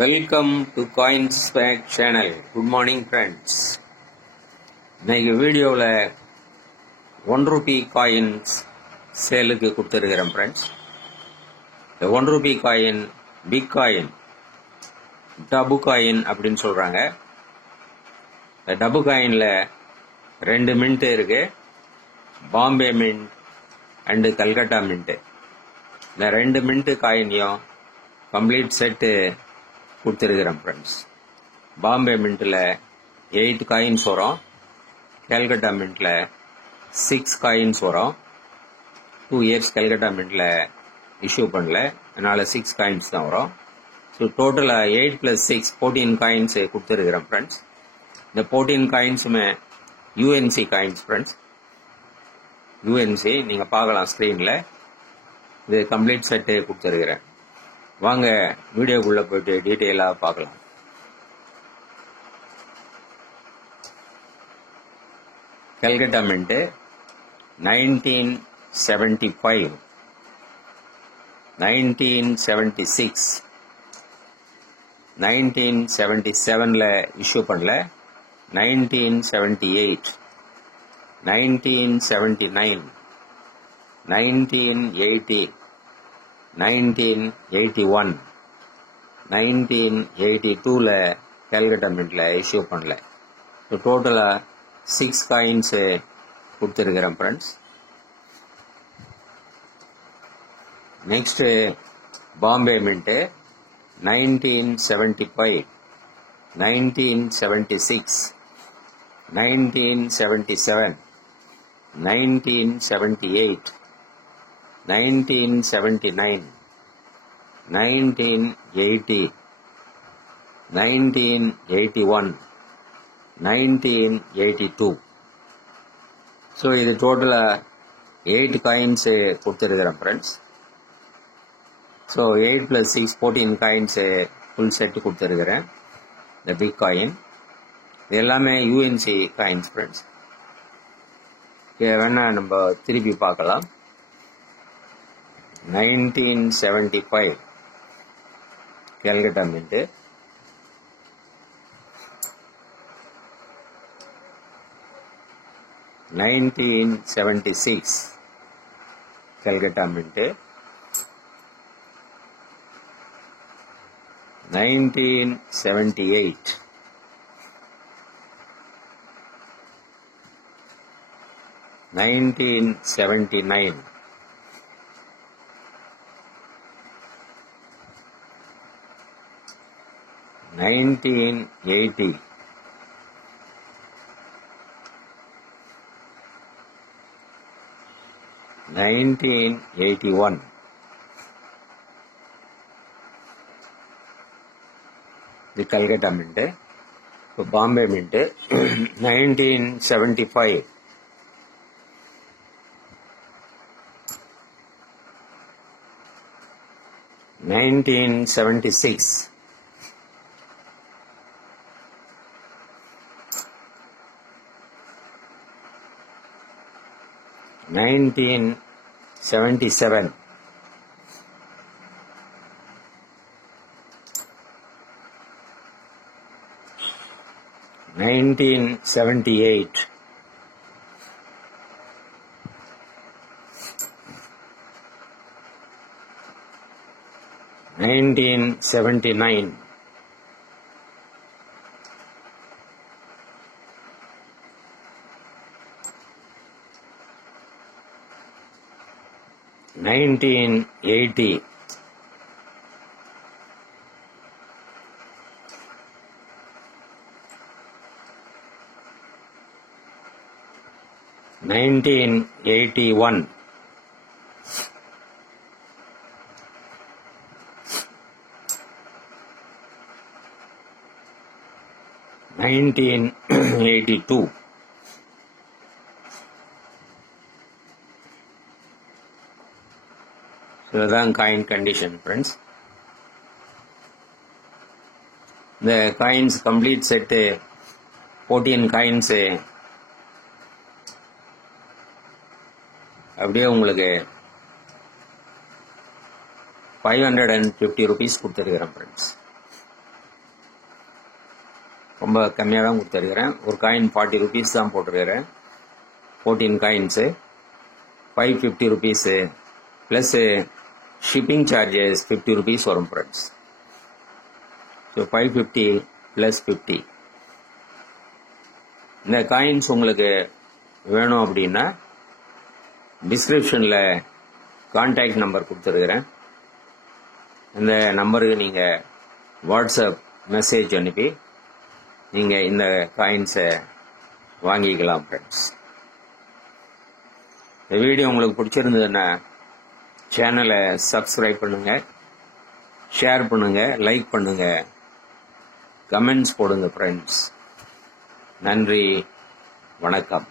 Welcome to CoinSwag channel. Good morning friends. இன்னைக்கு வீடியோவில் 1 Ruby coins சேலுக்கு கொடுத்துருக்கிறேன் ஃப்ரெண்ட்ஸ். இந்த 1 ரூபி காயின் பிக் காயின் டபு காயின் அப்படின்னு சொல்கிறாங்க. இந்த டபு காயினில் 2 மின்ட் இருக்கு, Bombay mint and Calcutta mint. இந்த 2 மின்ட் காயினையும் கம்ப்ளீட் செட்டு கொடுத்துருக்கிறேன் ஃப்ரெண்ட்ஸ். பாம்பே மின்ட்டில் 8 காயின்ஸ் வரும், கல்கட்டா மின்ட்டில் 6 காயின்ஸ் வரும். 2 இயர்ஸ் கல்கட்டா மின்ட்டில் இஷ்யூ பண்ணல, அதனால் 6 காயின்ஸ் தான் வரும். ஸோ டோட்டலாக 8 + 6 14 காயின்ஸ் கொடுத்துருக்கிறேன் ஃப்ரெண்ட்ஸ். இந்த 14 காயின்ஸுமே யூஎன்சி காயின்ஸ் ஃப்ரெண்ட்ஸ். யூஎன்சி நீங்கள் பார்க்கலாம் ஸ்க்ரீனில். இது கம்ப்ளீட் செட்டு கொடுத்துருக்கிறேன். வாங்க வீடியோக்குள்ளே போயிட்டு டீட்டெயிலாக பார்க்கலாம். கல்கட்டா மின்ட்டு 1975, 1976, 1977 இஷ்யூ பண்ணல, 1978, 1979, 1980, 1981, 1982 கல்கட்டா மின்ட்டில் இஷ்யூ பண்ணல. ஸோ டோட்டலாக 6 காயின்ஸு கொடுத்துருக்கிறேன் friends. Next Bombay mint 1975, 1976, 1977, 1978, 1979, 1980, 1981, 1982. So இது டோட்டலாக 8 காயின்ஸு கொடுத்துருக்கிறேன் friends. So 8 + 6 14 coins full set கொடுத்துருக்கிறேன். இந்த பிக் காயின் இது எல்லாமே யூஎன்சி காயின்ஸ் ஃப்ரெண்ட்ஸ். வேணால் நம்ம திருப்பி பார்க்கலாம். 1975 கல்கட்டா மின்ட்டு, 1976 கல்கட்டா மின்ட்டு, 1978, 1979, 1980, 1981, இது கல்கட்டா மின்ட்டு. இப்போ பாம்பே மின்ட்டு 1975, 1976, 1977, 1978, 1979, 1980, 1981, 1982. இதுதான் காயின் கண்டிஷன் ஃப்ரெண்ட்ஸ். இந்த காயின்ஸ் கம்ப்ளீட் செட்டு 14 காயின்ஸு அப்படியே உங்களுக்கு 550 rupees கொடுத்துருக்கிறேன் ஃப்ரெண்ட்ஸ். ரொம்ப கம்மியாக தான் கொடுத்துருக்கிறேன். ஒரு காயின் 40 rupees தான் போட்டிருக்கிறேன். 14 coins 550 rupees plus shipping charges 50 rupees வரும் ஃப்ரெண்ட்ஸ். ஸோ 550 + 50. இந்த காயின்ஸ் உங்களுக்கு வேணும் அப்படின்னா டிஸ்கிரிப்ஷனில் கான்டாக்ட் நம்பர் கொடுத்துருக்கிறேன். இந்த நம்பருக்கு நீங்கள் வாட்ஸ்அப் மெசேஜ் அனுப்பி நீங்கள் இந்த காயின்ஸை வாங்கிக்கலாம் ஃப்ரெண்ட்ஸ். இந்த வீடியோ உங்களுக்கு பிடிச்சிருந்ததுன்னா சேனலை சப்ஸ்கிரைப் பண்ணுங்கள், ஷேர் பண்ணுங்கள், லைக் பண்ணுங்கள், கமெண்ட்ஸ் போடுங்க ஃப்ரெண்ட்ஸ். நன்றி, வணக்கம்.